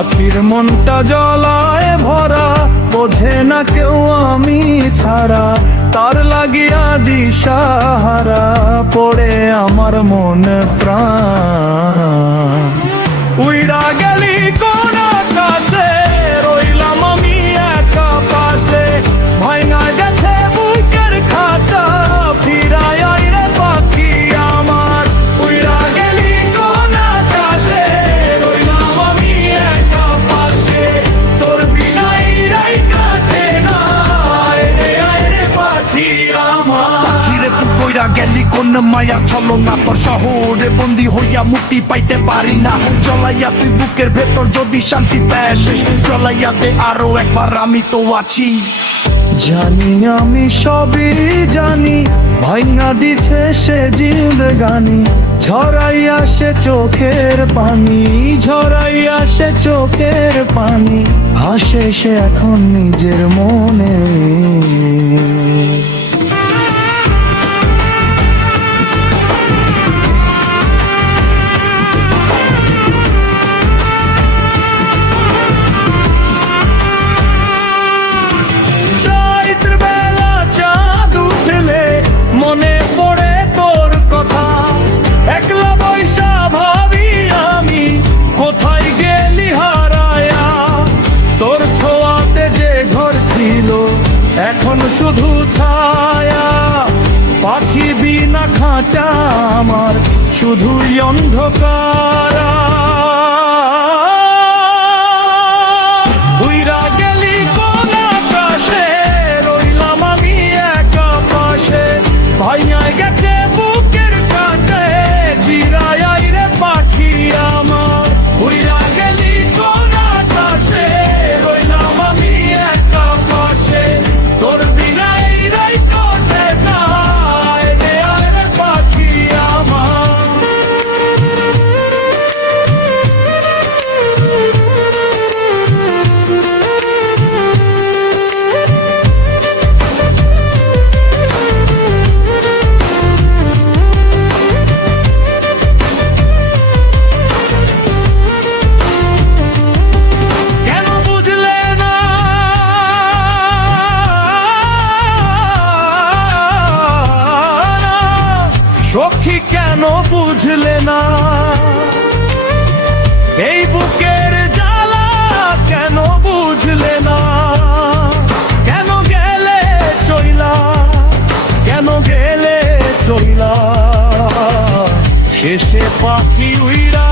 পাখির মনটা জ্বলায় ভরা, বোঝে না কেউ আমি ছাড়া, তার লাগিয়া দিশাহারা, পড়ে আমার মন প্রাণ। উইরা গেলি কোন আকাশে, রইলাম আমি একা পাশে, ভাঙা গেছে বুকের খাতা, ফিরায় আয় রে পাখি আমার। উইরা গেলি কোন আকাশে, রইলাম আমি একা পাশে, তোর বিনাই রাই কাটে না, আয় রে পাখি আমার। পাখিরে তুই কইরা গেলি কোন মায়ার ছলনা, তোর শহরে বন্দি হইয়া মুক্তি পাইতে পারি না। জ্বলাইয়া তুই বুকের ভেতর যদি শান্তি পায় শেষ, জ্বলাইয়া দে আরো একবার, আমি তো আছি। জানি আমি সবই জানি, ভাইঙা দিছে সে জিন্দেগানি, ঝরাইয়া সে চোখের পানি, ঝরাইয়া সে চোখের পানি, হাসে সে এখন নিজের মনে। মনে পড়ে তোর কথা, একলা বৈশা ভাবি আমি, কোথায় গেলি হারায়া। তোর ছোঁয়াতে যে ঘর ছিল এখন শুধু ছায়া, পাখি বিনা খাঁচা আমার শুধুই অন্ধকার। উইরা গেলি কোন আকাশে, রইলাম আমি একা পাশে, ভাইয়ায় গেছে বুকের কাটে, চিরায় আয় রে পাখি আমার। উইরা গেলি কোন আকাশে, রইলাম আমি একা পাশে, তোর বিনাই রাই কাটে না, আয় রে পাখি আমার। সখী কেন বুঝলে না এই বুকের জ্বালা, কেন বুঝলে না, কেন গেলে চইলা, কেন গেলে চইলা, শেষে পাখি উইরা